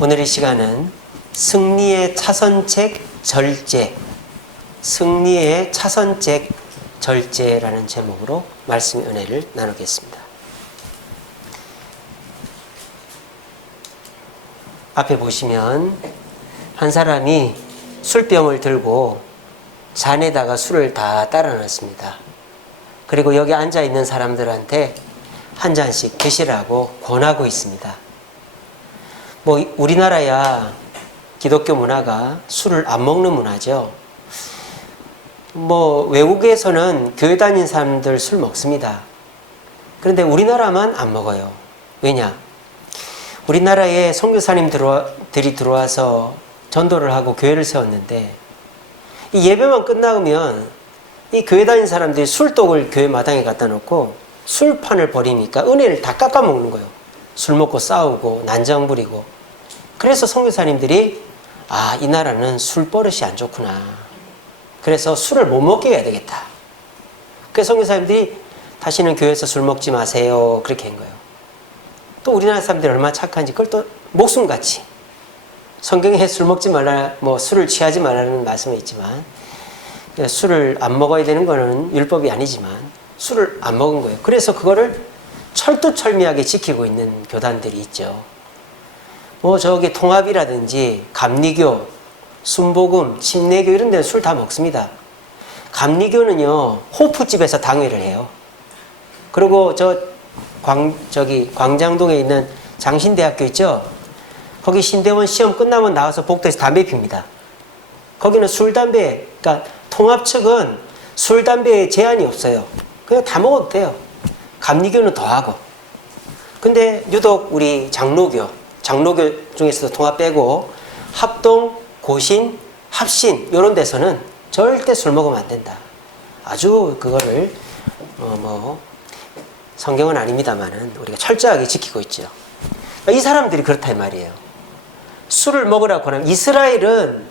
오늘 이 시간은 승리의 차선책 절제, 승리의 차선책 절제라는 제목으로 말씀 은혜를 나누겠습니다. 앞에 보시면 한 사람이 술병을 들고 잔에다가 술을 다 따라 놨습니다. 그리고 여기 앉아 있는 사람들한테 한 잔씩 드시라고 권하고 있습니다. 우리나라야 기독교 문화가 술을 안 먹는 문화죠. 외국에서는 교회 다니는 사람들 술 먹습니다. 그런데 우리나라만 안 먹어요. 왜냐? 우리나라에 선교사님들이 들어와서 전도를 하고 교회를 세웠는데 이 예배만 끝나면 이 교회 다니는 사람들이 술독을 교회 마당에 갖다 놓고 술판을 벌이니까 은혜를 다 깎아먹는 거예요. 술 먹고 싸우고 난장 부리고. 그래서 선교사님들이 이 나라는 술 버릇이 안 좋구나. 그래서 술을 못 먹게 해야 되겠다. 그래서 선교사님들이 다시는 교회에서 술 먹지 마세요. 그렇게 한 거예요. 또 우리나라 사람들이 얼마나 착한지 그걸 또 목숨같이 성경에 술 먹지 말라, 술을 취하지 말라는 말씀은 있지만 술을 안 먹어야 되는 거는 율법이 아니지만 술을 안 먹은 거예요. 그래서 그거를 철두철미하게 지키고 있는 교단들이 있죠. 저기 통합이라든지 감리교, 순복음, 침례교 이런 데는 술 다 먹습니다. 감리교는요 호프집에서 당회를 해요. 그리고 광장동에 있는 장신대학교 있죠. 거기 신대원 시험 끝나면 나와서 복도에서 담배 핍니다. 거기는 술, 담배, 그러니까 통합 측은 술, 담배에 제한이 없어요. 그냥 다 먹어도 돼요. 감리교는 더 하고. 근데 유독 우리 장로교 중에서도 통합 빼고 합동, 고신, 합신 이런 데서는 절대 술 먹으면 안 된다. 아주 그거를 성경은 아닙니다만은 우리가 철저하게 지키고 있죠. 이 사람들이 그렇다 이 말이에요. 술을 먹으라고 하면 이스라엘은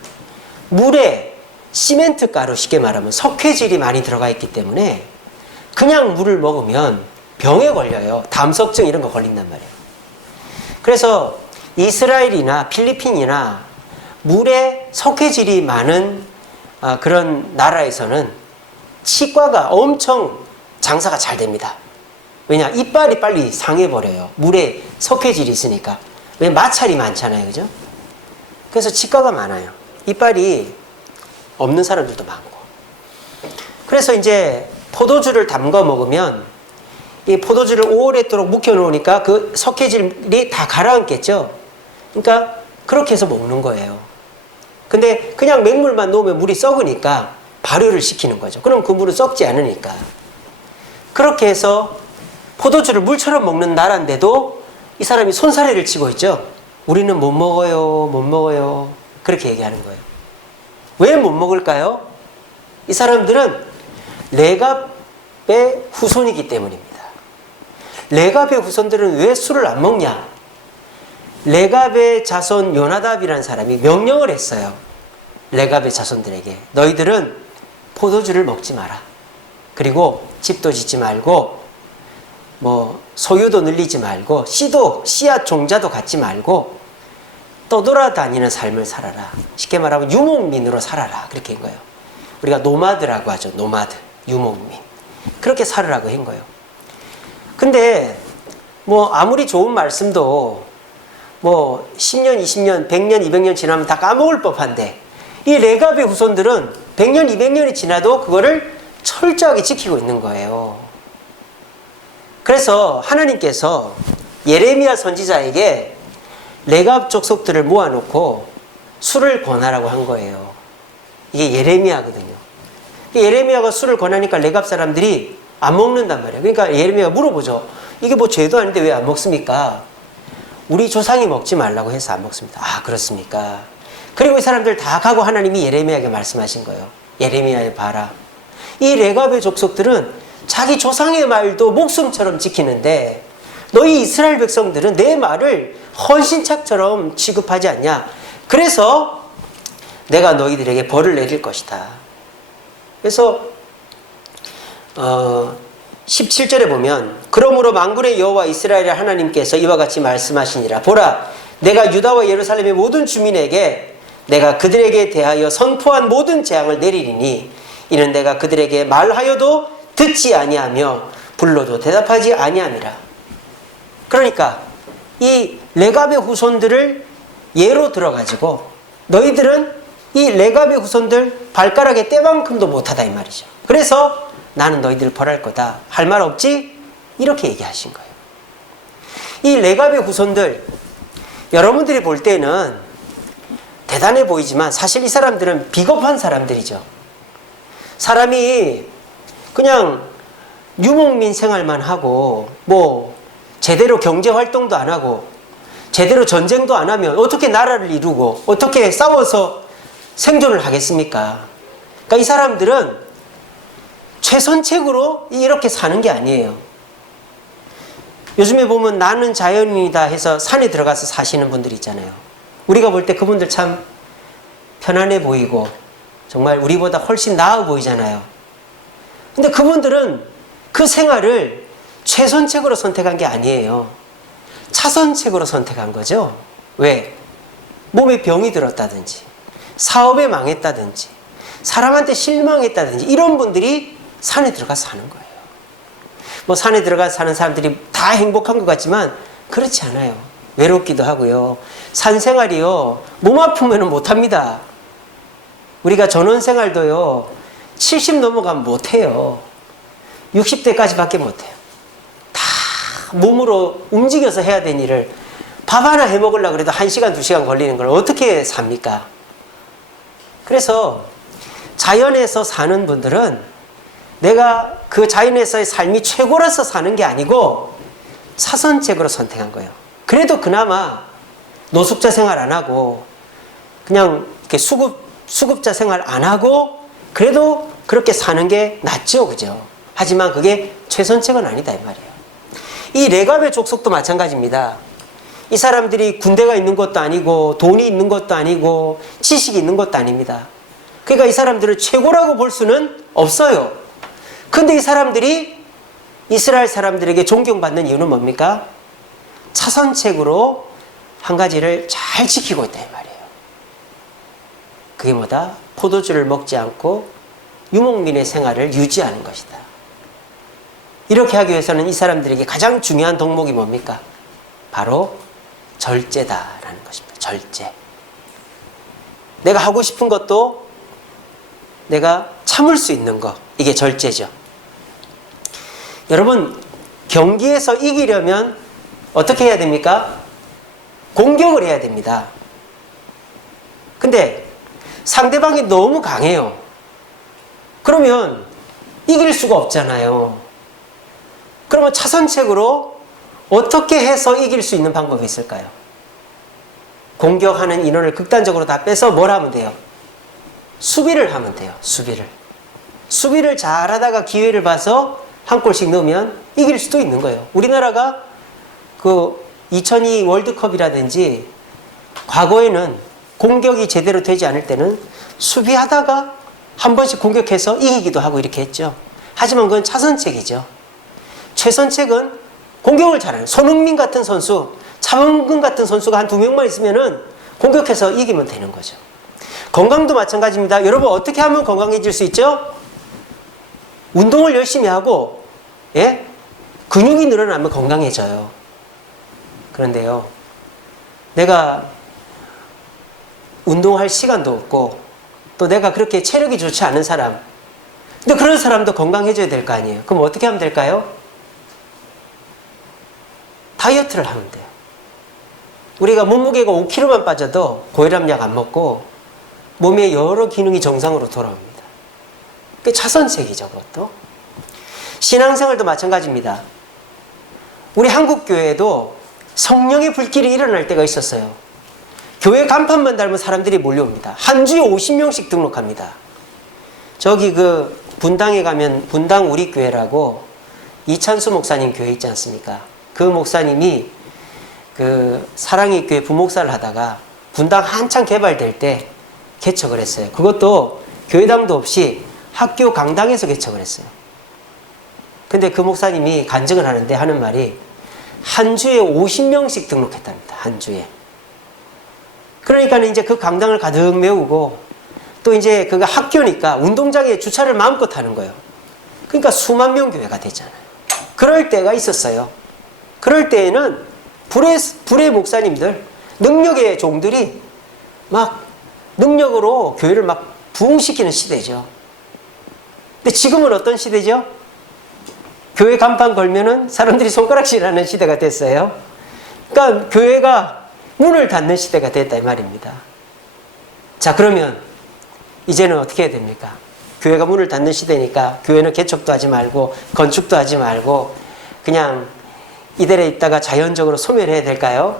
물에 시멘트 가루, 쉽게 말하면 석회질이 많이 들어가 있기 때문에 그냥 물을 먹으면 병에 걸려요. 담석증 이런 거 걸린단 말이에요. 그래서 이스라엘이나 필리핀이나 물에 석회질이 많은 그런 나라에서는 치과가 엄청 장사가 잘 됩니다. 왜냐? 이빨이 빨리 상해버려요. 물에 석회질이 있으니까. 왜? 마찰이 많잖아요. 그죠? 그래서 치과가 많아요. 이빨이 없는 사람들도 많고. 그래서 이제 포도주를 담가 먹으면 이 포도주를 오랫도록 묵혀놓으니까 그 석회질이 다 가라앉겠죠. 그러니까 그렇게 해서 먹는 거예요. 근데 그냥 맹물만 놓으면 물이 썩으니까 발효를 시키는 거죠. 그럼 그 물은 썩지 않으니까. 그렇게 해서 포도주를 물처럼 먹는 나라인데도 이 사람이 손사래를 치고 있죠. 우리는 못 먹어요. 그렇게 얘기하는 거예요. 왜 못 먹을까요? 이 사람들은 레갑의 후손이기 때문입니다. 레갑의 후손들은 왜 술을 안 먹냐? 레갑의 자손 요나답이라는 사람이 명령을 했어요. 레갑의 자손들에게 너희들은 포도주를 먹지 마라. 그리고 집도 짓지 말고 소유도 늘리지 말고 씨앗 종자도 갖지 말고 떠돌아다니는 삶을 살아라. 쉽게 말하면 유목민으로 살아라. 그렇게 한 거예요. 우리가 노마드라고 하죠. 노마드, 유목민. 그렇게 살으라고 한 거예요. 근데 아무리 좋은 말씀도 10년, 20년, 100년, 200년 지나면 다 까먹을 법한데 이 레갑의 후손들은 100년, 200년이 지나도 그거를 철저하게 지키고 있는 거예요. 그래서 하나님께서 예레미야 선지자에게 레갑 족속들을 모아놓고 술을 권하라고 한 거예요. 이게 예레미야거든요. 예레미야가 술을 권하니까 레갑 사람들이 안 먹는단 말이에요. 그러니까 예레미야가 물어보죠. 이게 죄도 아닌데 왜 안 먹습니까? 우리 조상이 먹지 말라고 해서 안 먹습니다. 그렇습니까? 그리고 이 사람들 다 가고 하나님이 예레미야에게 말씀하신 거예요. 예레미야에 봐라. 이 레갑의 족속들은 자기 조상의 말도 목숨처럼 지키는데 너희 이스라엘 백성들은 내 말을 헌신착처럼 취급하지 않냐. 그래서 내가 너희들에게 벌을 내릴 것이다. 그래서 17절에 보면 그러므로 만군의 여호와 이스라엘의 하나님께서 이와 같이 말씀하시니라. 보라, 내가 유다와 예루살렘의 모든 주민에게 내가 그들에게 대하여 선포한 모든 재앙을 내리리니 이는 내가 그들에게 말하여도 듣지 아니하며 불러도 대답하지 아니함이라. 그러니까 이 레갑의 후손들을 예로 들어가지고 너희들은 이 레갑의 후손들 발가락의 때만큼도 못하다 이 말이죠. 그래서 나는 너희들을 벌할 거다. 할 말 없지? 이렇게 얘기하신 거예요. 이 레갑의 후손들, 여러분들이 볼 때는 대단해 보이지만 사실 이 사람들은 비겁한 사람들이죠. 사람이 그냥 유목민 생활만 하고 뭐 제대로 경제활동도 안 하고 제대로 전쟁도 안 하면 어떻게 나라를 이루고 어떻게 싸워서 생존을 하겠습니까? 그러니까 이 사람들은 최선책으로 이렇게 사는 게 아니에요. 요즘에 보면 나는 자연인이다 해서 산에 들어가서 사시는 분들 있잖아요. 우리가 볼 때 그분들 참 편안해 보이고 정말 우리보다 훨씬 나아 보이잖아요. 근데 그분들은 그 생활을 최선책으로 선택한 게 아니에요. 차선책으로 선택한 거죠. 왜? 몸에 병이 들었다든지 사업에 망했다든지 사람한테 실망했다든지 이런 분들이 산에 들어가서 사는 거예요. 뭐 산에 들어가서 사는 사람들이 다 행복한 것 같지만 그렇지 않아요. 외롭기도 하고요. 산 생활이요. 몸 아프면 못합니다. 우리가 전원생활도요. 70 넘어가면 못해요. 60대까지밖에 못해요. 다 몸으로 움직여서 해야 되는 일을 밥 하나 해 먹으려고 그래도 1시간, 2시간 걸리는 걸 어떻게 삽니까? 그래서 자연에서 사는 분들은 내가 그 자연에서의 삶이 최고라서 사는 게 아니고 차선책으로 선택한 거예요. 그래도 그나마 노숙자 생활 안 하고 그냥 이렇게 수급자 생활 안 하고 그래도 그렇게 사는 게 낫죠. 그죠? 하지만 그게 최선책은 아니다 이 말이에요. 이 레갑의 족속도 마찬가지입니다. 이 사람들이 군대가 있는 것도 아니고 돈이 있는 것도 아니고 지식이 있는 것도 아닙니다. 그러니까 이 사람들을 최고라고 볼 수는 없어요. 근데 이 사람들이 이스라엘 사람들에게 존경받는 이유는 뭡니까? 차선책으로 한 가지를 잘 지키고 있다 이 말이에요. 그게 뭐다? 포도주를 먹지 않고 유목민의 생활을 유지하는 것이다. 이렇게 하기 위해서는 이 사람들에게 가장 중요한 덕목이 뭡니까? 바로 절제다라는 것입니다. 절제. 내가 하고 싶은 것도 내가 참을 수 있는 것, 이게 절제죠. 여러분, 경기에서 이기려면 어떻게 해야 됩니까? 공격을 해야 됩니다. 근데 상대방이 너무 강해요. 그러면 이길 수가 없잖아요. 그러면 차선책으로 어떻게 해서 이길 수 있는 방법이 있을까요? 공격하는 인원을 극단적으로 다 빼서 뭘 하면 돼요? 수비를 하면 돼요. 수비를 잘하다가 기회를 봐서 한 골씩 넣으면 이길 수도 있는 거예요. 우리나라가 그 2002 월드컵이라든지 과거에는 공격이 제대로 되지 않을 때는 수비하다가 한 번씩 공격해서 이기기도 하고 이렇게 했죠. 하지만 그건 차선책이죠. 최선책은 공격을 잘하는 손흥민 같은 선수, 차범근 같은 선수가 한 2명만 있으면은 공격해서 이기면 되는 거죠. 건강도 마찬가지입니다. 여러분 어떻게 하면 건강해질 수 있죠? 운동을 열심히 하고 근육이 늘어나면 건강해져요. 그런데요, 내가 운동할 시간도 없고 또 내가 그렇게 체력이 좋지 않은 사람, 근데 그런 사람도 건강해져야 될 거 아니에요. 그럼 어떻게 하면 될까요? 다이어트를 하면 돼요. 우리가 몸무게가 5kg만 빠져도 고혈압약 안 먹고 몸의 여러 기능이 정상으로 돌아옵니다. 그게 차선책이죠. 그것도. 신앙생활도 마찬가지입니다. 우리 한국교회에도 성령의 불길이 일어날 때가 있었어요. 교회 간판만 닮은 사람들이 몰려옵니다. 한 주에 50명씩 등록합니다. 저기 그 분당에 가면 분당 우리교회라고 이찬수 목사님 교회 있지 않습니까? 그 목사님이 그 사랑의 교회 부목사를 하다가 분당 한창 개발될 때 개척을 했어요. 그것도 교회당도 없이 학교 강당에서 개척을 했어요. 근데 그 목사님이 간증을 하는데 하는 말이 한 주에 50명씩 등록했답니다. 한 주에. 그러니까 이제 그 강당을 가득 메우고 또 이제 그가 학교니까 운동장에 주차를 마음껏 하는 거예요. 그러니까 수만 명 교회가 됐잖아요. 그럴 때가 있었어요. 그럴 때에는 불의 목사님들, 능력의 종들이 막 능력으로 교회를 막 부흥시키는 시대죠. 근데 지금은 어떤 시대죠? 교회 간판 걸면은 사람들이 손가락질하는 시대가 됐어요. 그러니까 교회가 문을 닫는 시대가 됐다 이 말입니다. 자, 그러면 이제는 어떻게 해야 됩니까? 교회가 문을 닫는 시대니까 교회는 개척도 하지 말고 건축도 하지 말고 그냥 이대로 있다가 자연적으로 소멸해야 될까요?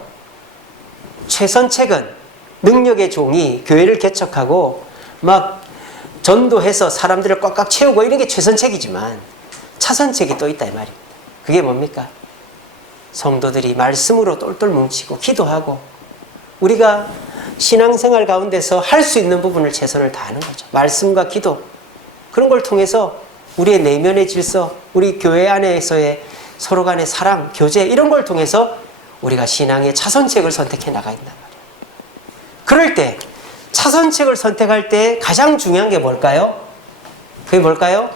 최선책은 능력의 종이 교회를 개척하고 막 전도해서 사람들을 꽉꽉 채우고 이런 게 최선책이지만 차선책이 또 있다 이 말입니다. 그게 뭡니까? 성도들이 말씀으로 똘똘 뭉치고 기도하고 우리가 신앙생활 가운데서 할 수 있는 부분을 최선을 다하는 거죠. 말씀과 기도, 그런 걸 통해서 우리의 내면의 질서, 우리 교회 안에서의 서로 간의 사랑, 교제 이런 걸 통해서 우리가 신앙의 차선책을 선택해 나가야 된단 말이에요. 그럴 때 차선책을 선택할 때 가장 중요한 게 뭘까요? 그게 뭘까요?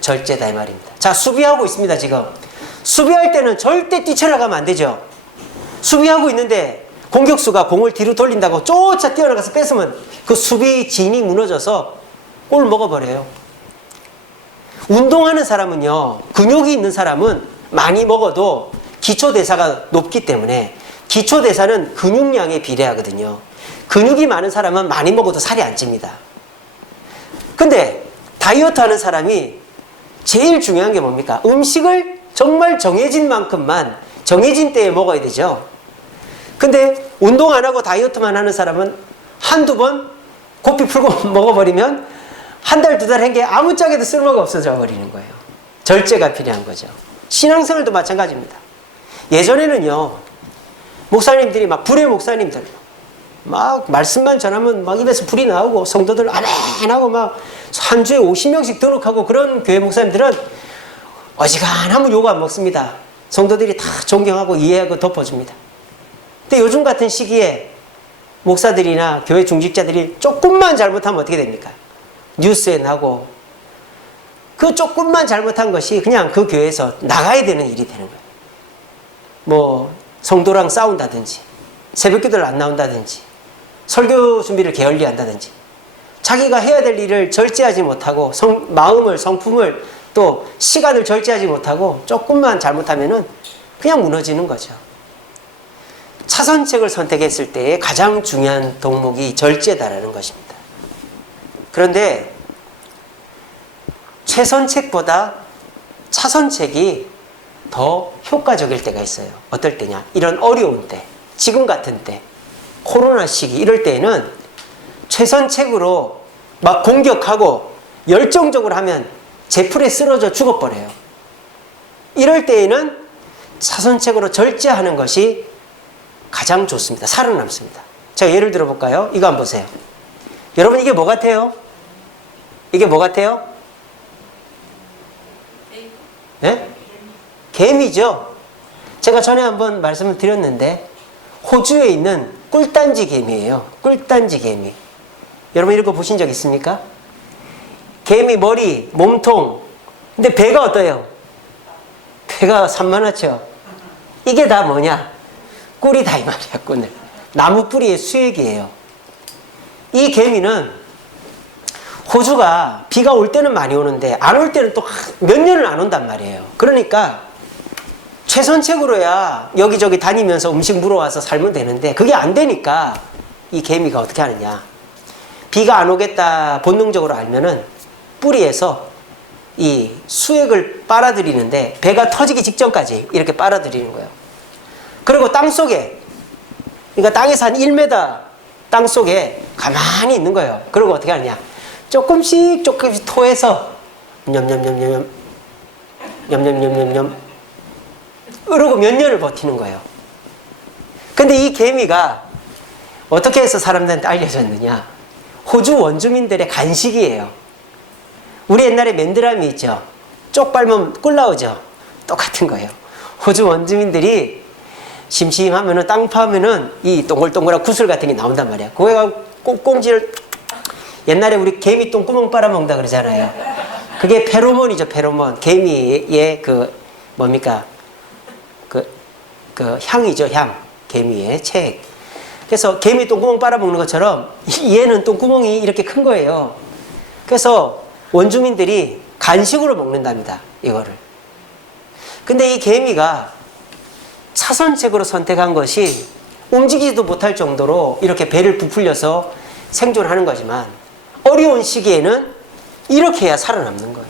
절제다 이 말입니다. 자, 수비하고 있습니다. 지금 수비할 때는 절대 뛰쳐나가면 안 되죠. 수비하고 있는데 공격수가 공을 뒤로 돌린다고 쫓아 뛰어나가서 뺏으면 그 수비 진이 무너져서 골 먹어버려요. 운동하는 사람은요, 근육이 있는 사람은 많이 먹어도 기초대사가 높기 때문에 기초대사는 근육량에 비례하거든요. 근육이 많은 사람은 많이 먹어도 살이 안 찝니다. 근데 다이어트 하는 사람이 제일 중요한 게 뭡니까? 음식을 정말 정해진 만큼만 정해진 때에 먹어야 되죠. 근데 운동 안 하고 다이어트만 하는 사람은 한두 번 고삐 풀고 먹어버리면 한 달, 두 달 한 게 아무짝에도 쓸모가 없어져 버리는 거예요. 절제가 필요한 거죠. 신앙생활도 마찬가지입니다. 예전에는요, 목사님들이 막 불의 목사님들 막 말씀만 전하면 막 입에서 불이 나오고 성도들 아멘하고 막 한 주에 50명씩 등록하고 그런 교회 목사님들은 어지간하면 욕 안 먹습니다. 성도들이 다 존경하고 이해하고 덮어줍니다. 근데 요즘 같은 시기에 목사들이나 교회 중직자들이 조금만 잘못하면 어떻게 됩니까? 뉴스에 나고 그 조금만 잘못한 것이 그냥 그 교회에서 나가야 되는 일이 되는 거예요. 뭐 성도랑 싸운다든지 새벽기도를 안 나온다든지 설교 준비를 게을리한다든지 자기가 해야 될 일을 절제하지 못하고 마음을, 성품을 또 시간을 절제하지 못하고 조금만 잘못하면은 그냥 무너지는 거죠. 차선책을 선택했을 때의 가장 중요한 덕목이 절제다라는 것입니다. 그런데 최선책보다 차선책이 더 효과적일 때가 있어요. 어떨 때냐? 이런 어려운 때, 지금 같은 때, 코로나 시기 이럴 때에는 최선책으로 막 공격하고 열정적으로 하면 제풀에 쓰러져 죽어버려요. 이럴 때에는 차선책으로 절제하는 것이 가장 좋습니다. 살아남습니다. 제가 예를 들어 볼까요? 이거 한번 보세요. 여러분 이게 뭐 같아요? 이게 뭐 같아요? 네? 개미죠. 제가 전에 한번 말씀을 드렸는데 호주에 있는 꿀단지 개미예요. 꿀단지 개미. 여러분 이런 거 보신 적 있습니까? 개미 머리, 몸통. 근데 배가 어때요? 배가 산만하죠. 이게 다 뭐냐? 꿀이다 이 말이야. 꿀. 나무 뿌리의 수액이에요. 이 개미는 호주가 비가 올 때는 많이 오는데 안 올 때는 또 몇 년을 안 온단 말이에요. 그러니까 최선책으로야 여기저기 다니면서 음식 물어와서 살면 되는데 그게 안 되니까 이 개미가 어떻게 하느냐? 비가 안 오겠다 본능적으로 알면은 뿌리에서 이 수액을 빨아들이는데 배가 터지기 직전까지 이렇게 빨아들이는 거예요. 그리고 땅속에, 그러니까 땅에서 한 1m 땅속에 가만히 있는 거예요. 그리고 어떻게 하느냐? 조금씩 토해서 냠냠냠냠냠 냠냠냠냠냠 이러고 몇 년을 버티는 거예요. 근데 이 개미가 어떻게 해서 사람들한테 알려졌느냐? 호주 원주민들의 간식이에요. 우리 옛날에 맨드라미 있죠? 쪽 빨면 꿀 나오죠? 똑같은 거예요. 호주 원주민들이 심심하면은 땅 파면은 이 동글동글한 구슬 같은 게 나온단 말이야. 그거가 꽁꽁지를 옛날에 우리 개미 똥구멍 빨아먹는다 그러잖아요. 그게 페로몬이죠, 페로몬. 개미의 그 뭡니까? 그 향이죠, 향. 개미의 책. 그래서 개미 똥구멍 빨아먹는 것처럼 얘는 똥구멍이 이렇게 큰 거예요. 그래서 원주민들이 간식으로 먹는답니다, 이거를. 근데 이 개미가 차선책으로 선택한 것이 움직이지도 못할 정도로 이렇게 배를 부풀려서 생존하는 거지만 어려운 시기에는 이렇게 해야 살아남는 거예요.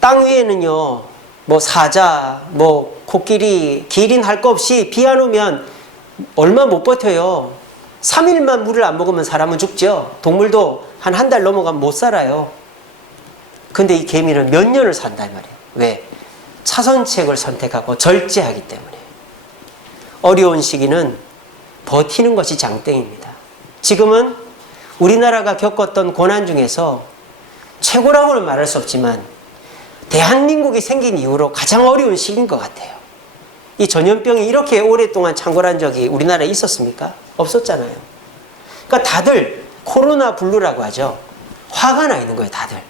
땅 위에는요, 뭐 사자, 뭐 코끼리, 기린 할 거 없이 비 안 오면 얼마 못 버텨요. 3일만 물을 안 먹으면 사람은 죽죠. 동물도 한 달 넘어가면 못 살아요. 근데 이 개미는 몇 년을 산다 이 말이에요. 왜? 차선책을 선택하고 절제하기 때문에. 어려운 시기는 버티는 것이 장땡입니다. 지금은 우리나라가 겪었던 고난 중에서 최고라고는 말할 수 없지만 대한민국이 생긴 이후로 가장 어려운 시기인 것 같아요. 이 전염병이 이렇게 오랫동안 창궐한 적이 우리나라에 있었습니까? 없었잖아요. 그러니까 다들 코로나 블루라고 하죠. 화가 나 있는 거예요, 다들.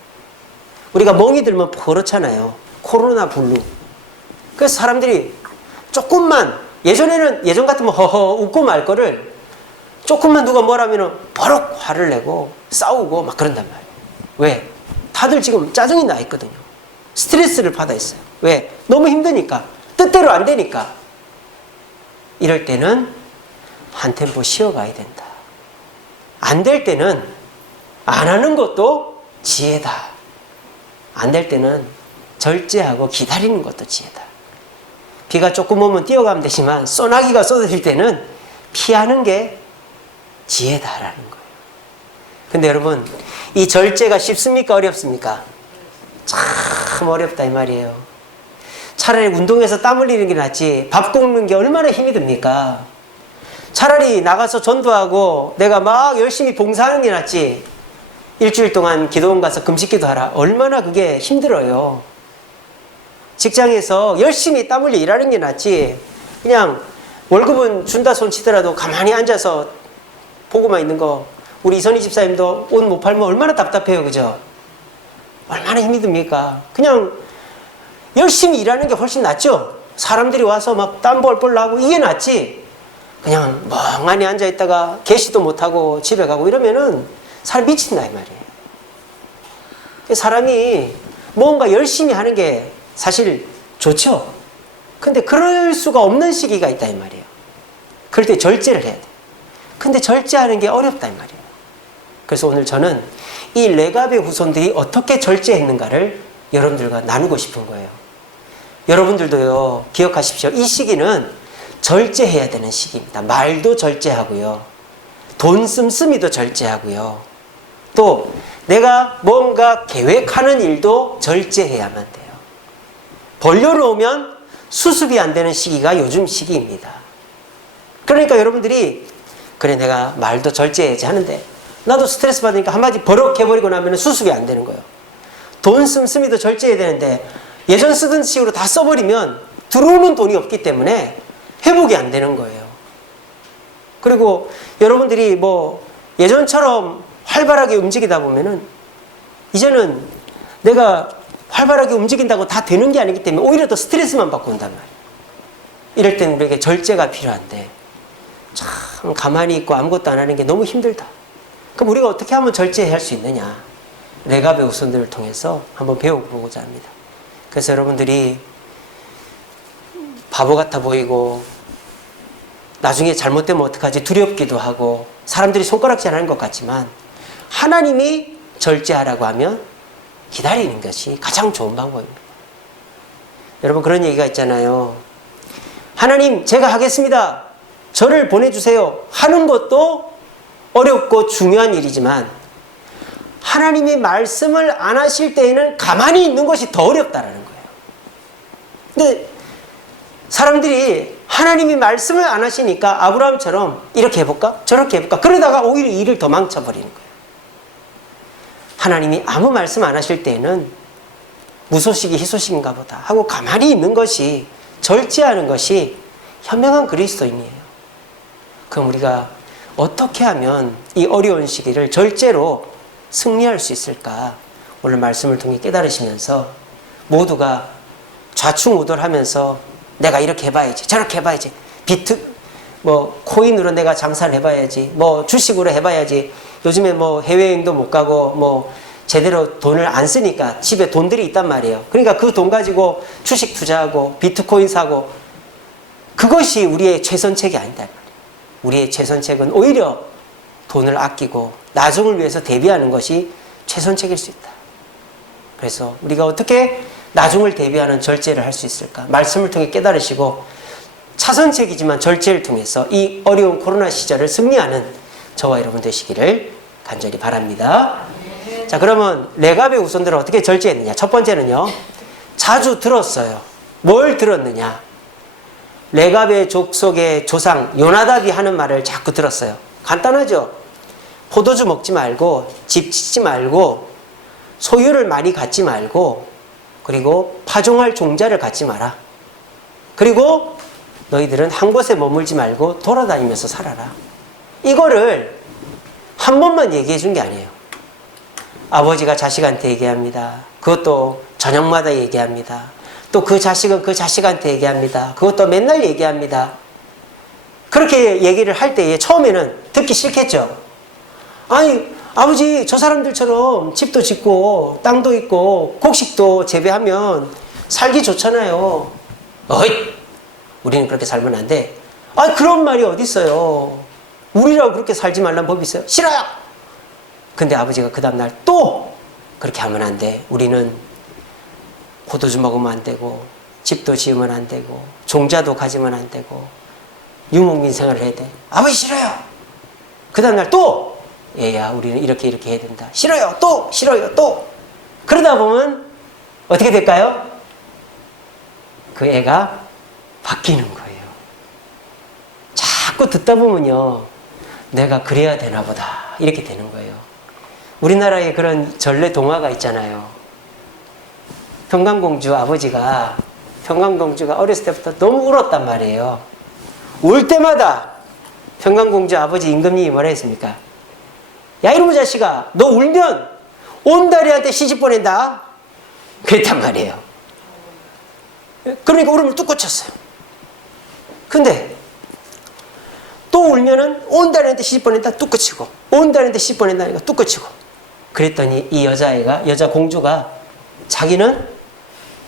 우리가 멍이 들면 그렇잖아요. 코로나 블루. 그래서 사람들이 조금만, 예전 같으면 허허 웃고 말 거를 조금만 누가 뭐라면 버럭 화를 내고 싸우고 막 그런단 말이에요. 왜? 다들 지금 짜증이 나 있거든요. 스트레스를 받아 있어요. 왜? 너무 힘드니까. 뜻대로 안 되니까. 이럴 때는 한 템포 쉬어가야 된다. 안 될 때는 안 하는 것도 지혜다. 안 될 때는 절제하고 기다리는 것도 지혜다. 비가 조금 오면 뛰어가면 되지만 소나기가 쏟아질 때는 피하는 게 지혜다라는 거예요. 근데 여러분, 이 절제가 쉽습니까? 어렵습니까? 참 어렵다 이 말이에요. 차라리 운동해서 땀 흘리는 게 낫지 밥 굽는 게 얼마나 힘이 듭니까? 차라리 나가서 전도하고 내가 막 열심히 봉사하는 게 낫지 일주일 동안 기도원 가서 금식기도 하라. 얼마나 그게 힘들어요. 직장에서 열심히 땀 흘려 일하는 게 낫지 그냥 월급은 준다 손치더라도 가만히 앉아서 보고만 있는 거. 우리 이선희 집사님도 옷 못 팔면 얼마나 답답해요, 그죠? 얼마나 힘이 듭니까? 그냥 열심히 일하는 게 훨씬 낫죠? 사람들이 와서 막 땀 벌벌 나고 이게 낫지 그냥 멍하니 앉아있다가 개시도 못하고 집에 가고 이러면은 사람 미친다 이 말이에요. 사람이 뭔가 열심히 하는 게 사실 좋죠. 근데 그럴 수가 없는 시기가 있다 이 말이에요. 그럴 때 절제를 해야 돼. 근데 절제하는 게 어렵다 이 말이에요. 그래서 오늘 저는 이 레갑의 후손들이 어떻게 절제했는가를 여러분들과 나누고 싶은 거예요. 여러분들도요, 기억하십시오. 이 시기는 절제해야 되는 시기입니다. 말도 절제하고요. 돈 씀씀이도 절제하고요. 또 내가 뭔가 계획하는 일도 절제해야만 돼요. 벌려놓으면 수습이 안 되는 시기가 요즘 시기입니다. 그러니까 여러분들이 그래 내가 말도 절제해야지 하는데 나도 스트레스 받으니까 한마디 버럭 해버리고 나면 수습이 안 되는 거예요. 돈 씀씀이도 절제해야 되는데 예전 쓰던 식으로 다 써버리면 들어오는 돈이 없기 때문에 회복이 안 되는 거예요. 그리고 여러분들이 뭐 예전처럼 활발하게 움직이다 보면은 이제는 내가 활발하게 움직인다고 다 되는 게 아니기 때문에 오히려 더 스트레스만 받고 온단 말이에요. 이럴 때는 우리에게 절제가 필요한데 참 가만히 있고 아무것도 안 하는 게 너무 힘들다. 그럼 우리가 어떻게 하면 절제할 수 있느냐? 레갑의 후손들을 통해서 한번 배워보고자 합니다. 그래서 여러분들이 바보 같아 보이고 나중에 잘못되면 어떡하지 두렵기도 하고 사람들이 손가락질 하는 것 같지만 하나님이 절제하라고 하면 기다리는 것이 가장 좋은 방법입니다. 여러분 그런 얘기가 있잖아요. 하나님 제가 하겠습니다. 저를 보내주세요. 하는 것도 어렵고 중요한 일이지만 하나님이 말씀을 안 하실 때에는 가만히 있는 것이 더 어렵다라는 거예요. 근데 사람들이 하나님이 말씀을 안 하시니까 아브라함처럼 이렇게 해볼까? 저렇게 해볼까? 그러다가 오히려 일을 더 망쳐버리는 거예요. 하나님이 아무 말씀 안 하실 때에는 무소식이 희소식인가 보다 하고 가만히 있는 것이 절제하는 것이 현명한 그리스도인이에요. 그럼 우리가 어떻게 하면 이 어려운 시기를 절제로 승리할 수 있을까? 오늘 말씀을 통해 깨달으시면서 모두가 좌충우돌하면서 내가 이렇게 해봐야지, 저렇게 해봐야지, 코인으로 내가 장사를 해봐야지, 주식으로 해봐야지. 요즘에 해외여행도 못 가고 제대로 돈을 안 쓰니까 집에 돈들이 있단 말이에요. 그러니까 그 돈 가지고 주식 투자하고 비트코인 사고, 그것이 우리의 최선책이 아니다. 우리의 최선책은 오히려 돈을 아끼고 나중을 위해서 대비하는 것이 최선책일 수 있다. 그래서 우리가 어떻게 나중을 대비하는 절제를 할 수 있을까? 말씀을 통해 깨달으시고 차선책이지만 절제를 통해서 이 어려운 코로나 시절을 승리하는 저와 여러분 되시기를 간절히 바랍니다. 자, 그러면 레갑의 후손들은 어떻게 절제했느냐? 첫 번째는요, 자주 들었어요. 뭘 들었느냐? 레갑의 족속의 조상 요나답이 하는 말을 자꾸 들었어요. 간단하죠? 포도주 먹지 말고, 집 짓지 말고, 소유를 많이 갖지 말고, 그리고 파종할 종자를 갖지 마라. 그리고 너희들은 한 곳에 머물지 말고 돌아다니면서 살아라. 이거를 한 번만 얘기해 준 게 아니에요. 아버지가 자식한테 얘기합니다. 그것도 저녁마다 얘기합니다. 또 그 자식은 그 자식한테 얘기합니다. 그것도 맨날 얘기합니다. 그렇게 얘기를 할 때에 처음에는 듣기 싫겠죠. 아니, 아버지, 저 사람들처럼 집도 짓고 땅도 있고 곡식도 재배하면 살기 좋잖아요. 어이, 우리는 그렇게 살면 안 돼. 아, 그런 말이 어디 있어요. 우리라고 그렇게 살지 말란 법이 있어요. 싫어요. 근데 아버지가 그 다음날 또 그렇게 하면 안 돼. 우리는 포도주 먹으면 안 되고, 집도 지으면 안 되고, 종자도 가지면 안 되고, 유목민 생활을 해야 돼. 아버지 싫어요. 그 다음날 또, 얘야, 우리는 이렇게 해야 된다. 싫어요. 또, 싫어요. 또. 그러다 보면 어떻게 될까요? 그 애가 바뀌는 거예요. 자꾸 듣다 보면요, 내가 그래야 되나 보다. 이렇게 되는 거예요. 우리나라에 그런 전래 동화가 있잖아요. 평강공주가 어렸을 때부터 너무 울었단 말이에요. 울 때마다 평강공주 아버지 임금님이 뭐라 했습니까? 야, 이놈의 자식아, 너 울면 온다리한테 시집 보낸다. 그랬단 말이에요. 그러니까 울음을 뚝 꽂혔어요. 근데 또 울면은 온다리한테 시집 보낸다, 뚝 꽂히고, 온다리한테 시집 보낸다니까 뚝 꽂히고. 그랬더니 이 여자 공주가 자기는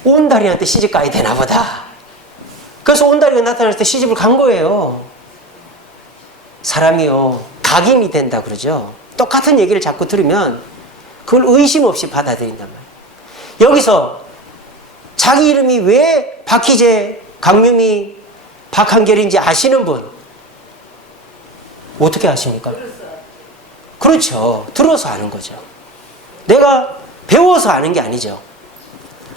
온다리한테 시집 가야 되나 보다. 그래서 온다리가 나타날 때 시집을 간 거예요. 사람이요, 각인이 된다 그러죠. 똑같은 얘기를 자꾸 들으면 그걸 의심 없이 받아들인단 말이에요. 여기서 자기 이름이 왜 박희재, 강유미, 박한결인지 아시는 분 어떻게 아십니까? 그렇죠. 들어서 아는 거죠. 내가 배워서 아는 게 아니죠.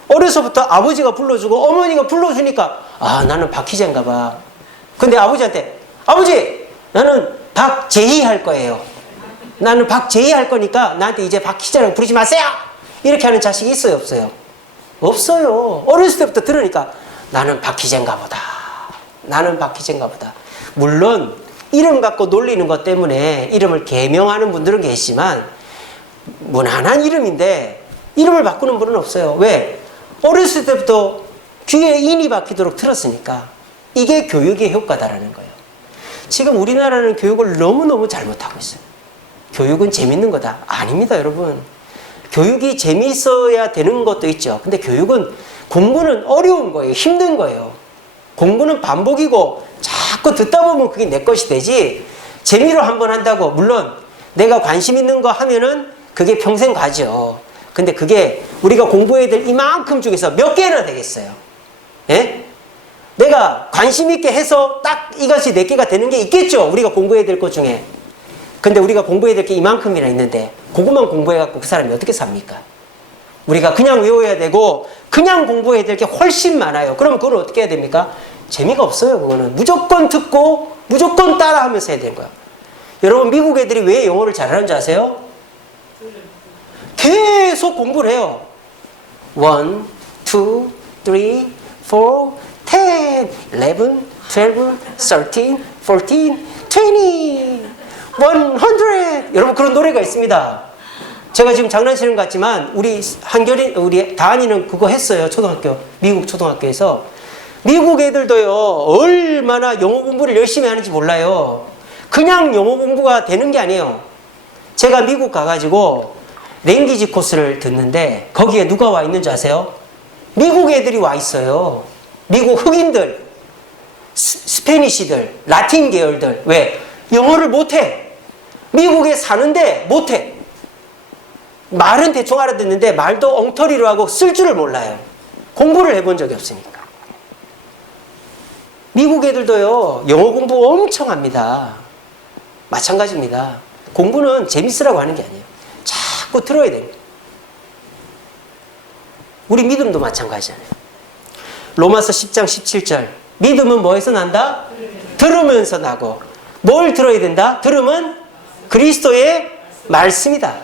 어려서부터 아버지가 불러주고 어머니가 불러주니까 아, 나는 박희재인가 봐. 근데 아버지한테 아버지, 나는 박재희 할 거예요. 나는 박재희 할 거니까 나한테 이제 박희재랑 부르지 마세요. 이렇게 하는 자식이 있어요, 없어요? 없어요. 어렸을 때부터 들으니까 나는 박희재인가 보다. 나는 박희재인가 보다. 물론 이름 갖고 놀리는 것 때문에 이름을 개명하는 분들은 계시지만 무난한 이름인데 이름을 바꾸는 분은 없어요. 왜? 어렸을 때부터 귀에 인이 박히도록 들었으니까. 이게 교육의 효과다라는 거예요. 지금 우리나라는 교육을 너무너무 잘못하고 있어요. 교육은 재밌는 거다. 아닙니다, 여러분. 교육이 재미있어야 되는 것도 있죠. 근데 교육은, 공부는 어려운 거예요. 힘든 거예요. 공부는 반복이고 자꾸 듣다 보면 그게 내 것이 되지, 재미로 한번 한다고, 물론 내가 관심 있는 거 하면은 그게 평생 가죠. 근데 그게 우리가 공부해야 될 이만큼 중에서 몇 개나 되겠어요? 예? 내가 관심 있게 해서 딱 이것이 내 개가 되는 게 있겠죠? 우리가 공부해야 될 것 중에. 근데 우리가 공부해야 될 게 이만큼이나 있는데 그것만 공부해갖고 그 사람이 어떻게 삽니까? 우리가 그냥 외워야 되고 그냥 공부해야 될 게 훨씬 많아요. 그러면 그걸 어떻게 해야 됩니까? 재미가 없어요. 그거는 무조건 듣고 무조건 따라하면서 해야 되는 거야. 여러분, 미국 애들이 왜 영어를 잘하는 줄 아세요? 계속 공부를 해요. 1, 2, 3, 4, 10, 11, 12, 13, 14, 20, 100. 여러분 그런 노래가 있습니다. 제가 지금 장난치는 것 같지만 우리 다한이는 그거 했어요. 초등학교, 미국 초등학교에서. 미국 애들도요, 얼마나 영어 공부를 열심히 하는지 몰라요. 그냥 영어 공부가 되는 게 아니에요. 제가 미국 가가지고 랭귀지 코스를 듣는데 거기에 누가 와 있는지 아세요? 미국 애들이 와 있어요. 미국 흑인들, 스페니시들, 라틴 계열들. 왜? 영어를 못해. 미국에 사는데 못해. 말은 대충 알아듣는데 말도 엉터리로 하고 쓸 줄을 몰라요. 공부를 해본 적이 없으니까. 미국 애들도요, 영어 공부 엄청 합니다. 마찬가지입니다. 공부는 재밌으라고 하는 게 아니에요. 자꾸 들어야 돼요. 우리 믿음도 마찬가지잖아요. 로마서 10장 17절. 믿음은 뭐에서 난다? 들으면서 나고. 뭘 들어야 된다? 들으면 그리스도의 말씀이다.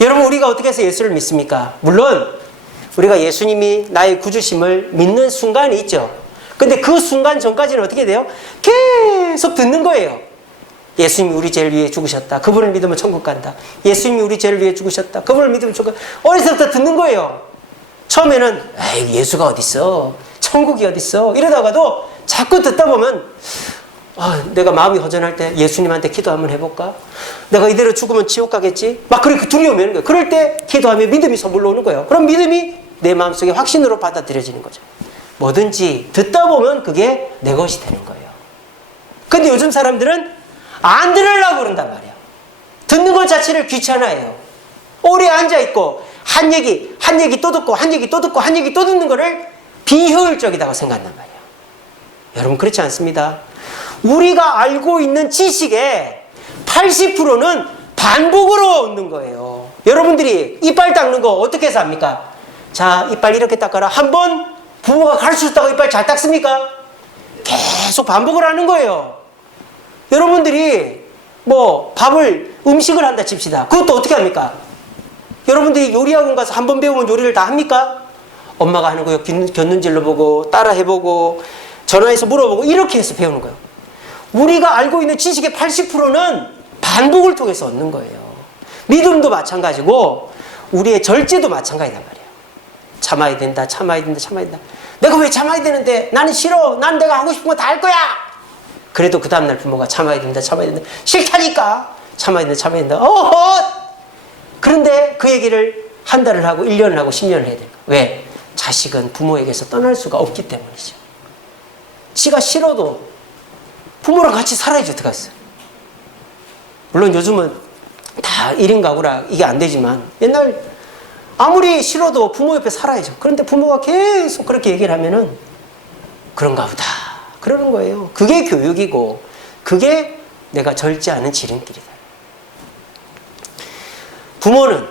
여러분, 우리가 어떻게 해서 예수를 믿습니까? 물론 우리가 예수님이 나의 구주심을 믿는 순간이 있죠. 근데 그 순간 전까지는 어떻게 돼요? 계속 듣는 거예요. 예수님이 우리 죄를 위해 죽으셨다. 그분을 믿으면 천국 간다. 예수님이 우리 죄를 위해 죽으셨다. 그분을 믿으면 천국 간다. 어디서부터 듣는 거예요. 처음에는 에이, 예수가 어딨어. 천국이 어딨어. 이러다가도 자꾸 듣다 보면 내가 마음이 허전할 때 예수님한테 기도 한번 해볼까? 내가 이대로 죽으면 지옥 가겠지? 막 그렇게 두려움이 오는 거예요. 그럴 때 기도하면 믿음이 선물로 오는 거예요. 그럼 믿음이 내 마음속에 확신으로 받아들여지는 거죠. 뭐든지 듣다 보면 그게 내 것이 되는 거예요. 근데 요즘 사람들은 안 들으려고 그런단 말이야. 듣는 것 자체를 귀찮아해요. 오래 앉아있고 한 얘기 또 듣고 한 얘기 또 듣고 한 얘기 또 듣는 거를 비효율적이라고 생각한단 말이에요. 여러분 그렇지 않습니다. 우리가 알고 있는 지식의 80%는 반복으로 얻는 거예요. 여러분들이 이빨 닦는 거 어떻게 해서 합니까? 자, 이빨 이렇게 닦아라. 한번 부모가 가르쳐줬다고 이빨 잘 닦습니까? 계속 반복을 하는 거예요. 여러분들이 음식을 한다 칩시다. 그것도 어떻게 합니까? 여러분들이 요리학원 가서 한 번 배우면 요리를 다 합니까? 엄마가 하는 거 곁눈질로 보고 따라 해보고 전화해서 물어보고 이렇게 해서 배우는 거예요. 우리가 알고 있는 지식의 80%는 반복을 통해서 얻는 거예요. 믿음도 마찬가지고 우리의 절제도 마찬가지단 말이에요. 참아야 된다, 참아야 된다, 참아야 된다. 내가 왜 참아야 되는데? 나는 싫어. 난 내가 하고 싶은 거 다 할 거야. 그래도 그 다음날 부모가 참아야 된다, 참아야 된다. 싫다니까. 참아야 된다, 참아야 된다. 그런데 그 얘기를 한 달을 하고 1년을 하고 10년을 해야 돼요. 왜? 자식은 부모에게서 떠날 수가 없기 때문이죠. 지가 싫어도 부모랑 같이 살아야지 어떡하겠어요. 물론 요즘은 다 1인 가구라 이게 안 되지만 옛날 아무리 싫어도 부모 옆에 살아야죠. 그런데 부모가 계속 그렇게 얘기를 하면은 그런가 보다 그러는 거예요. 그게 교육이고 그게 내가 절제하는 지름길이다. 부모는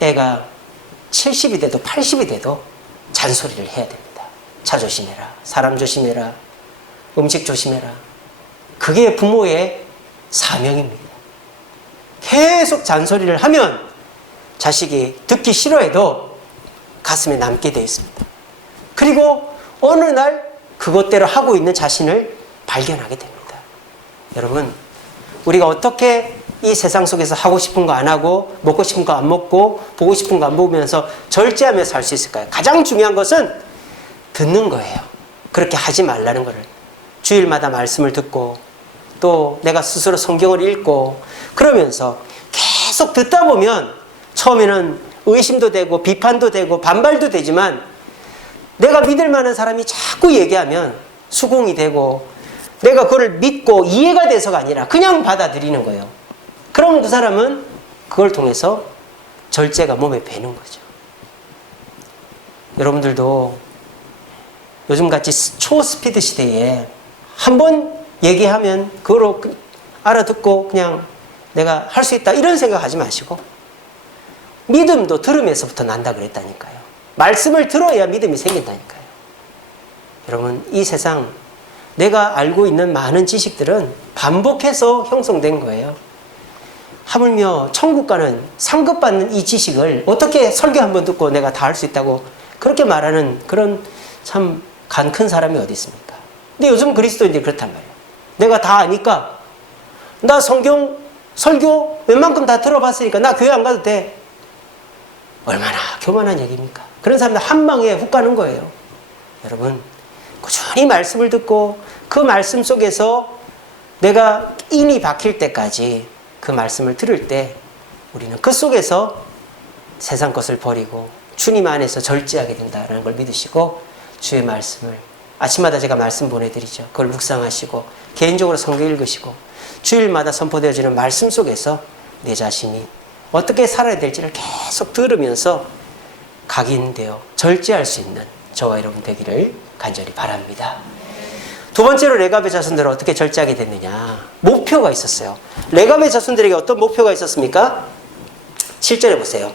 애가 70이 돼도 80이 돼도 잔소리를 해야 됩니다. 차 조심해라. 사람 조심해라. 음식 조심해라. 그게 부모의 사명입니다. 계속 잔소리를 하면 자식이 듣기 싫어해도 가슴에 남게 되어 있습니다. 그리고 어느 날 그것대로 하고 있는 자신을 발견하게 됩니다. 여러분, 우리가 어떻게 이 세상 속에서 하고 싶은 거 안 하고 먹고 싶은 거 안 먹고 보고 싶은 거 안 보면서 절제하면서 살 수 있을까요? 가장 중요한 것은 듣는 거예요. 그렇게 하지 말라는 거를. 주일마다 말씀을 듣고 또 내가 스스로 성경을 읽고 그러면서 계속 듣다 보면 처음에는 의심도 되고 비판도 되고 반발도 되지만 내가 믿을 만한 사람이 자꾸 얘기하면 수긍이 되고 내가 그걸 믿고 이해가 돼서가 아니라 그냥 받아들이는 거예요. 그럼 그 사람은 그걸 통해서 절제가 몸에 배는 거죠. 여러분들도 요즘같이 초스피드 시대에 한번 얘기하면 그거로 알아듣고 그냥 내가 할 수 있다 이런 생각하지 마시고 믿음도 들으면서부터 난다 그랬다니까요. 말씀을 들어야 믿음이 생긴다니까요. 여러분, 이 세상 내가 알고 있는 많은 지식들은 반복해서 형성된 거예요. 하물며 천국 가는 상급 받는 이 지식을 어떻게 설교 한번 듣고 내가 다 할 수 있다고 그렇게 말하는 그런 참 간 큰 사람이 어디 있습니까? 근데 요즘 그리스도인들이 그렇단 말이에요. 내가 다 아니까, 나 성경, 설교 웬만큼 다 들어봤으니까 나 교회 안 가도 돼. 얼마나 교만한 얘기입니까? 그런 사람들 한 방에 훅 가는 거예요. 여러분, 꾸준히 말씀을 듣고 그 말씀 속에서 내가 인이 박힐 때까지 그 말씀을 들을 때 우리는 그 속에서 세상 것을 버리고 주님 안에서 절제하게 된다는 걸 믿으시고, 주의 말씀을 아침마다 제가 말씀 보내드리죠. 그걸 묵상하시고 개인적으로 성경 읽으시고 주일마다 선포되어지는 말씀 속에서 내 자신이 어떻게 살아야 될지를 계속 들으면서 각인되어 절제할 수 있는 저와 여러분 되기를 간절히 바랍니다. 두 번째로 레갑의 자손들은 어떻게 절제하게 됐느냐. 목표가 있었어요. 레갑의 자손들에게 어떤 목표가 있었습니까? 7절에 보세요.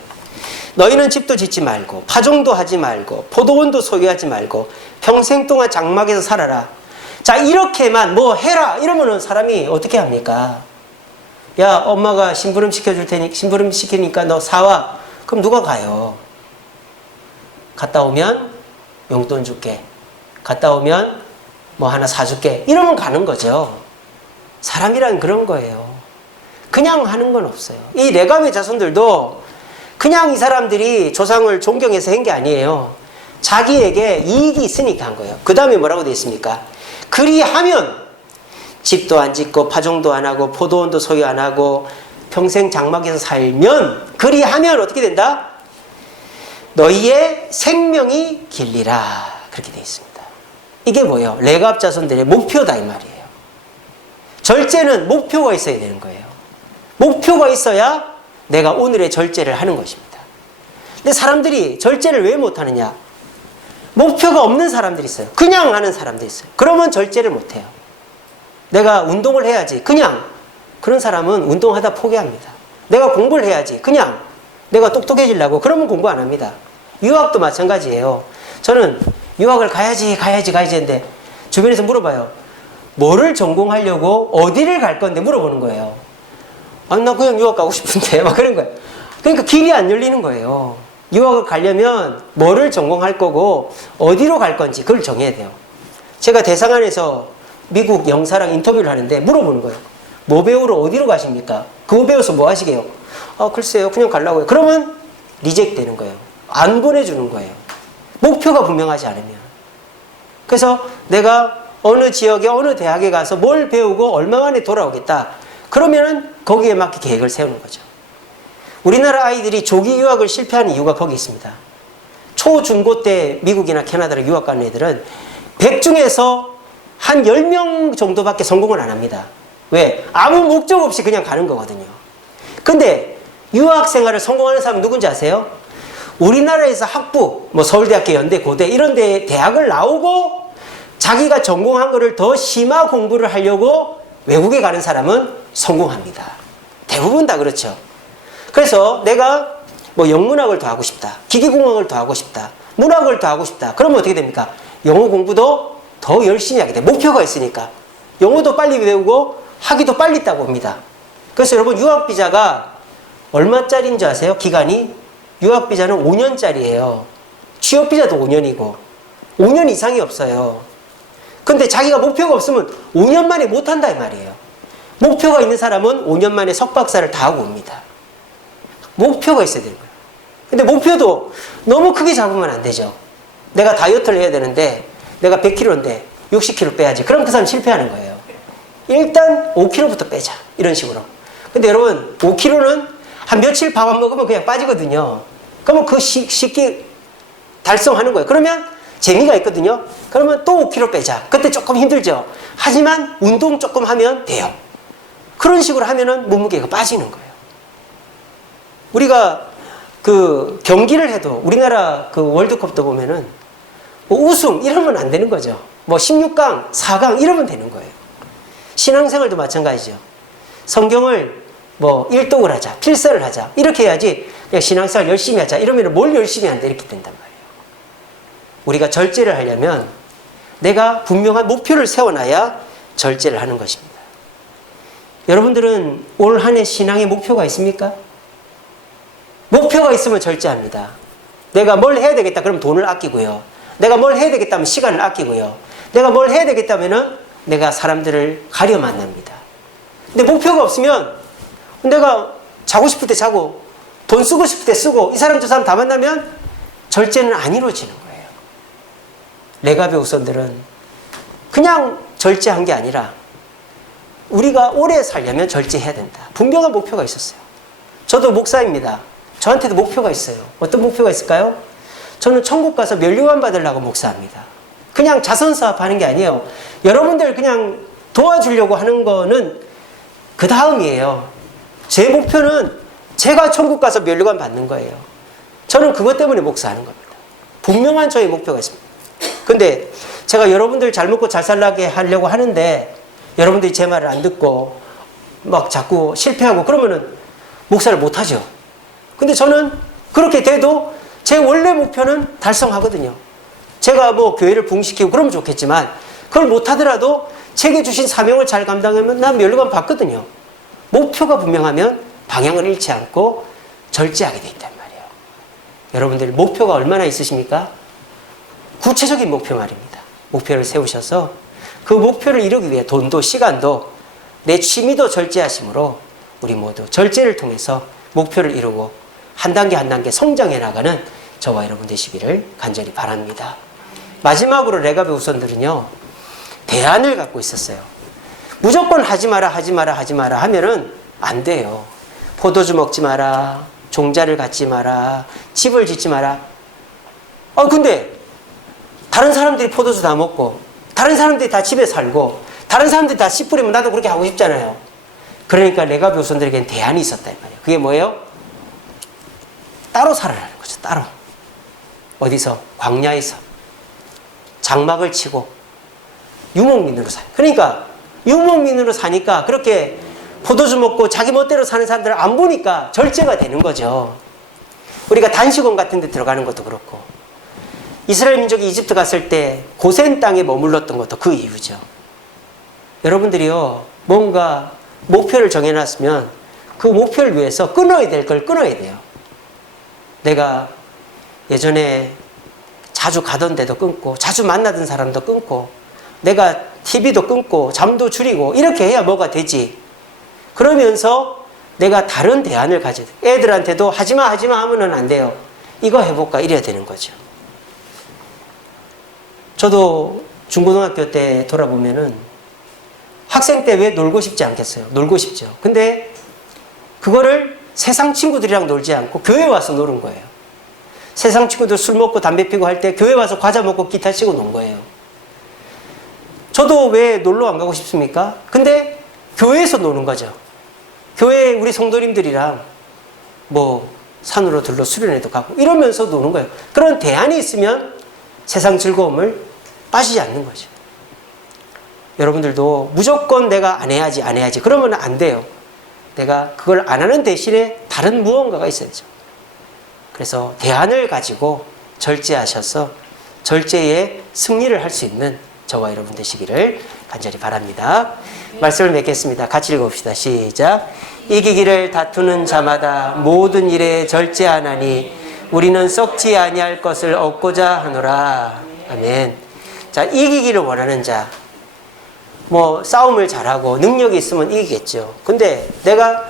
너희는 집도 짓지 말고 파종도 하지 말고 포도원도 소유하지 말고 평생 동안 장막에서 살아라. 자, 이렇게만 뭐 해라 이러면은 사람이 어떻게 합니까? 야, 엄마가 심부름 시켜줄 테니 심부름 시키니까 너 사와. 그럼 누가 가요? 갔다 오면 용돈 줄게. 갔다 오면 뭐 하나 사줄게. 이러면 가는 거죠. 사람이란 그런 거예요. 그냥 하는 건 없어요. 이 레갑의 자손들도 그냥 이 사람들이 조상을 존경해서 한 게 아니에요. 자기에게 이익이 있으니까 한 거예요. 그 다음에 뭐라고 되어 있습니까? 그리하면 집도 안 짓고 파종도 안 하고 포도원도 소유 안 하고 평생 장막에서 살면, 그리하면 어떻게 된다? 너희의 생명이 길리라. 그렇게 되어 있습니다. 이게 뭐예요? 레갑 자손들의 목표다 이 말이에요. 절제는 목표가 있어야 되는 거예요. 목표가 있어야 내가 오늘의 절제를 하는 것입니다. 근데 사람들이 절제를 왜 못하느냐? 목표가 없는 사람들이 있어요. 그냥 하는 사람들이 있어요. 그러면 절제를 못해요. 내가 운동을 해야지. 그냥. 그런 사람은 운동하다 포기합니다. 내가 공부를 해야지. 그냥. 내가 똑똑해지려고. 그러면 공부 안 합니다. 유학도 마찬가지예요. 저는 유학을 가야지 했는데 주변에서 물어봐요. 뭐를 전공하려고 어디를 갈 건데 물어보는 거예요. 아, 나 그냥 유학 가고 싶은데 막 그런 거예요. 그러니까 길이 안 열리는 거예요. 유학을 가려면 뭐를 전공할 거고 어디로 갈 건지 그걸 정해야 돼요. 제가 대상안에서 미국 영사랑 인터뷰를 하는데 물어보는 거예요. 뭐 배우러 어디로 가십니까? 그거 배워서 뭐 하시게요? 아, 글쎄요, 그냥 가려고요. 그러면 리젝트 되는 거예요. 안 보내주는 거예요. 목표가 분명하지 않으면. 그래서 내가 어느 지역에 어느 대학에 가서 뭘 배우고 얼마 만에 돌아오겠다. 그러면은 거기에 맞게 계획을 세우는 거죠. 우리나라 아이들이 조기 유학을 실패하는 이유가 거기 있습니다. 초, 중고 때 미국이나 캐나다로 유학 가는 애들은 100 중에서 한 10명 정도밖에 성공을 안 합니다. 왜? 아무 목적 없이 그냥 가는 거거든요. 근데 유학 생활을 성공하는 사람은 누군지 아세요? 우리나라에서 학부, 뭐 서울대학교, 연대, 고대 이런 데 대학을 나오고 자기가 전공한 거를 더 심화 공부를 하려고 외국에 가는 사람은 성공합니다. 대부분 다 그렇죠. 그래서 내가 뭐 영문학을 더 하고 싶다. 기계공학을 더 하고 싶다. 문학을 더 하고 싶다. 그러면 어떻게 됩니까? 영어 공부도 더 열심히 하게 돼. 목표가 있으니까. 영어도 빨리 배우고 학위도 빨리 따고 옵니다. 그래서 여러분 유학비자가 얼마짜리인지 아세요? 기간이? 유학비자는 5년짜리예요. 취업비자도 5년이고 5년 이상이 없어요. 근데 자기가 목표가 없으면 5년 만에 못한다 이 말이에요. 목표가 있는 사람은 5년 만에 석박사를 다 하고 옵니다. 목표가 있어야 되는 거예요. 근데 목표도 너무 크게 잡으면 안 되죠. 내가 다이어트를 해야 되는데 내가 100kg인데 60kg 빼야지. 그럼 그 사람 실패하는 거예요. 일단 5kg부터 빼자. 이런 식으로. 근데 여러분 5kg는 한 며칠 밥 안 먹으면 그냥 빠지거든요. 그러면 그 쉽게 달성하는 거예요. 그러면 재미가 있거든요. 그러면 또 5kg 빼자. 그때 조금 힘들죠. 하지만 운동 조금 하면 돼요. 그런 식으로 하면은 몸무게가 빠지는 거예요. 우리가 그 경기를 해도 우리나라 그 월드컵도 보면은 뭐 우승 이러면 안 되는 거죠. 뭐 16강, 4강 이러면 되는 거예요. 신앙생활도 마찬가지죠. 성경을 뭐 일독을 하자, 필사를 하자 이렇게 해야지 그냥 신앙생활 열심히 하자 이러면 뭘 열심히 한다 이렇게 된단 말이에요. 우리가 절제를 하려면 내가 분명한 목표를 세워놔야 절제를 하는 것입니다. 여러분들은 올 한 해 신앙의 목표가 있습니까? 목표가 있으면 절제합니다. 내가 뭘 해야 되겠다 그럼 돈을 아끼고요. 내가 뭘 해야 되겠다면 시간을 아끼고요. 내가 뭘 해야 되겠다면은 내가 사람들을 가려 만납니다. 근데 목표가 없으면 내가 자고 싶을 때 자고 돈 쓰고 싶을 때 쓰고 이 사람 저 사람 다 만나면 절제는 안 이루어지는 거예요. 레가베 후손들은 그냥 절제한 게 아니라 우리가 오래 살려면 절제해야 된다. 분명한 목표가 있었어요. 저도 목사입니다. 저한테도 목표가 있어요. 어떤 목표가 있을까요? 저는 천국 가서 면류관 받으려고 목사합니다. 그냥 자선 사업하는 게 아니에요. 여러분들 그냥 도와주려고 하는 거는 그 다음이에요. 제 목표는 제가 천국 가서 면류관 받는 거예요. 저는 그것 때문에 목사하는 겁니다. 분명한 저의 목표가 있습니다. 근데 제가 여러분들 잘 먹고 잘 살게 하려고 하는데 여러분들이 제 말을 안 듣고 막 자꾸 실패하고 그러면은 목사를 못 하죠. 근데 저는 그렇게 돼도 제 원래 목표는 달성하거든요. 제가 뭐 교회를 부흥시키고 그러면 좋겠지만 그걸 못 하더라도 제게 주신 사명을 잘 감당하면 난 면류관 받거든요. 목표가 분명하면 방향을 잃지 않고 절제하게 돼 있단 말이에요. 여러분들 목표가 얼마나 있으십니까? 구체적인 목표 말입니다. 목표를 세우셔서 그 목표를 이루기 위해 돈도 시간도 내 취미도 절제하심으로 우리 모두 절제를 통해서 목표를 이루고 한 단계 한 단계 성장해 나가는 저와 여러분 되시기를 간절히 바랍니다. 마지막으로 레가베 후손들은요, 대안을 갖고 있었어요. 무조건 하지 마라 하지 마라 하지 마라 하면은 안 돼요. 포도주 먹지 마라, 종자를 갖지 마라, 집을 짓지 마라. 근데 다른 사람들이 포도주 다 먹고 다른 사람들이 다 집에 살고 다른 사람들이 다 씨 뿌리면 나도 그렇게 하고 싶잖아요. 그러니까 레가베 후손들에게는 대안이 있었다 이 말이에요. 그게 뭐예요? 따로 살아라는 거죠. 따로. 어디서? 광야에서 장막을 치고 유목민으로 사요. 그러니까 유목민으로 사니까 그렇게 포도주 먹고 자기 멋대로 사는 사람들을 안 보니까 절제가 되는 거죠. 우리가 단식원 같은 데 들어가는 것도 그렇고 이스라엘 민족이 이집트 갔을 때 고센 땅에 머물렀던 것도 그 이유죠. 여러분들이요, 뭔가 목표를 정해놨으면 그 목표를 위해서 끊어야 될 걸 끊어야 돼요. 내가 예전에 자주 가던 데도 끊고 자주 만나던 사람도 끊고 내가 TV도 끊고 잠도 줄이고 이렇게 해야 뭐가 되지. 그러면서 내가 다른 대안을 가져야 돼. 애들한테도 하지마 하지마 하면은 안 돼요. 이거 해볼까 이래야 되는 거죠. 저도 중고등학교 때 돌아보면은 학생 때 왜 놀고 싶지 않겠어요? 놀고 싶죠. 근데 그거를 세상 친구들이랑 놀지 않고 교회 와서 노는 거예요. 세상 친구들 술 먹고 담배 피고 할 때 교회 와서 과자 먹고 기타 치고 논 거예요. 저도 왜 놀러 안 가고 싶습니까? 근데 교회에서 노는 거죠. 교회 우리 성도님들이랑 뭐 산으로 들러 수련회도 가고 이러면서 노는 거예요. 그런 대안이 있으면 세상 즐거움을 빠지지 않는 거죠. 여러분들도 무조건 내가 안 해야지 그러면 안 돼요. 내가 그걸 안 하는 대신에 다른 무언가가 있어야죠. 그래서 대안을 가지고 절제하셔서 절제의 승리를 할 수 있는 저와 여러분 되시기를 간절히 바랍니다. 말씀을 맺겠습니다. 같이 읽어봅시다. 시작. 이기기를 다투는 자마다 모든 일에 절제하나니 우리는 썩지 아니할 것을 얻고자 하노라. 아멘. 자, 이기기를 원하는 자. 뭐 싸움을 잘하고 능력이 있으면 이기겠죠. 근데 내가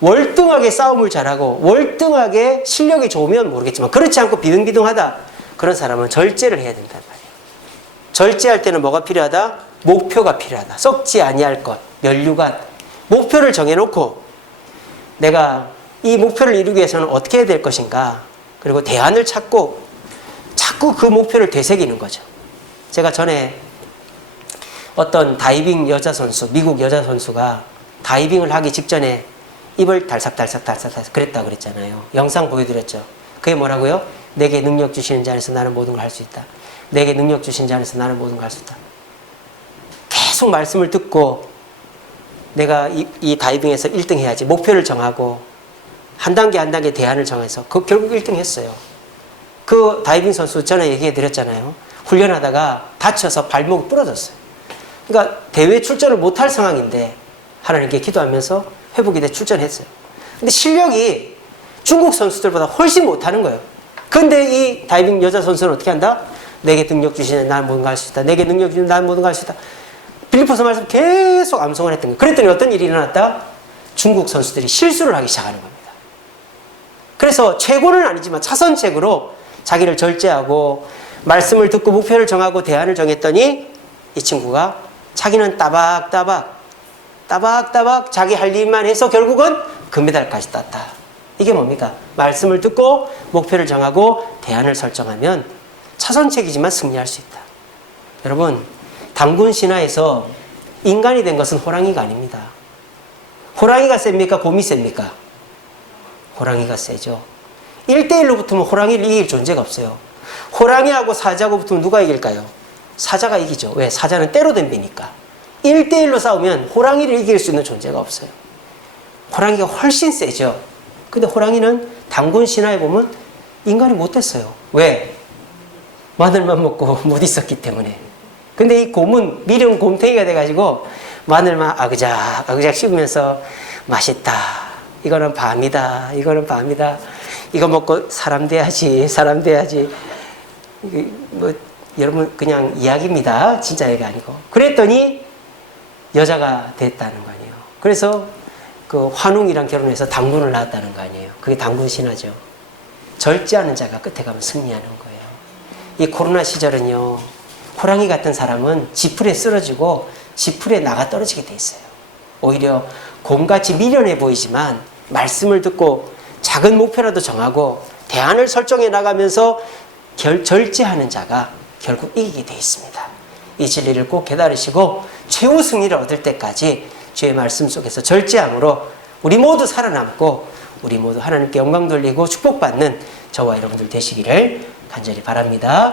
월등하게 싸움을 잘하고 월등하게 실력이 좋으면 모르겠지만 그렇지 않고 비등비등하다. 그런 사람은 절제를 해야 된단 말이에요. 절제할 때는 뭐가 필요하다? 목표가 필요하다. 썩지 아니할 것, 면류관. 목표를 정해놓고 내가 이 목표를 이루기 위해서는 어떻게 해야 될 것인가. 그리고 대안을 찾고 자꾸 그 목표를 되새기는 거죠. 제가 전에 어떤 다이빙 여자 선수, 미국 여자 선수가 다이빙을 하기 직전에 입을 달싹달싹 그랬다고 그랬잖아요. 영상 보여드렸죠. 그게 뭐라고요? 내게 능력 주시는 자 안에서 나는 모든 걸 할 수 있다. 내게 능력 주신 자 안에서 나는 모든 걸 할 수 있다. 계속 말씀을 듣고 내가 이 다이빙에서 1등 해야지. 목표를 정하고 한 단계 한 단계 대안을 정해서 결국 1등 했어요. 그 다이빙 선수 전에 얘기해 드렸잖아요. 훈련하다가 다쳐서 발목이 부러졌어요. 그러니까 대회 출전을 못할 상황인데 하나님께 기도하면서 회복이 돼 출전했어요. 근데 실력이 중국 선수들보다 훨씬 못하는 거예요. 근데 이 다이빙 여자 선수는 어떻게 한다? 내게 능력 주시는 난 모든 걸 할 수 있다. 내게 능력 주시는 난 모든 걸 할 수 있다. 빌립보서 말씀 계속 암송을 했던 거예요. 그랬더니 어떤 일이 일어났다? 중국 선수들이 실수를 하기 시작하는 겁니다. 그래서 최고는 아니지만 차선책으로 자기를 절제하고 말씀을 듣고 목표를 정하고 대안을 정했더니 이 친구가 자기는 따박따박 자기 할 일만 해서 결국은 금메달까지 땄다. 이게 뭡니까? 말씀을 듣고 목표를 정하고 대안을 설정하면 차선책이지만 승리할 수 있다. 여러분, 단군 신화에서 인간이 된 것은 호랑이가 아닙니다. 호랑이가 셉니까? 곰이 셉니까? 호랑이가 세죠. 1대1로 붙으면 호랑이를 이길 존재가 없어요. 호랑이하고 사자하고 붙으면 누가 이길까요? 사자가 이기죠. 왜? 사자는 때로 덤비니까. 1대1로 싸우면 호랑이를 이길 수 있는 존재가 없어요. 호랑이가 훨씬 세죠. 근데 호랑이는 단군 신화에 보면 인간이 못됐어요. 왜? 마늘만 먹고 못 있었기 때문에. 근데 이 곰은 미련 곰탱이가 돼가지고 마늘만 아그작 씹으면서 맛있다. 이거는 밤이다. 이거는 밤이다. 이거 먹고 사람 돼야지. 뭐 여러분 그냥 이야기입니다. 진짜 얘기 아니고. 그랬더니 여자가 됐다는 거 아니에요. 그래서 그 환웅이랑 결혼해서 단군을 낳았다는 거 아니에요. 그게 단군 신화죠. 절제하는 자가 끝에 가면 승리하는 거예요. 이 코로나 시절은요, 호랑이 같은 사람은 지풀에 쓰러지고 지풀에 나가 떨어지게 돼 있어요. 오히려 곰같이 미련해 보이지만 말씀을 듣고 작은 목표라도 정하고 대안을 설정해 나가면서 절제하는 자가 결국 이기게 돼 있습니다. 이 진리를 꼭 깨달으시고 최후 승리를 얻을 때까지 주의 말씀 속에서 절제함으로 우리 모두 살아남고 우리 모두 하나님께 영광 돌리고 축복받는 저와 여러분들 되시기를 간절히 바랍니다.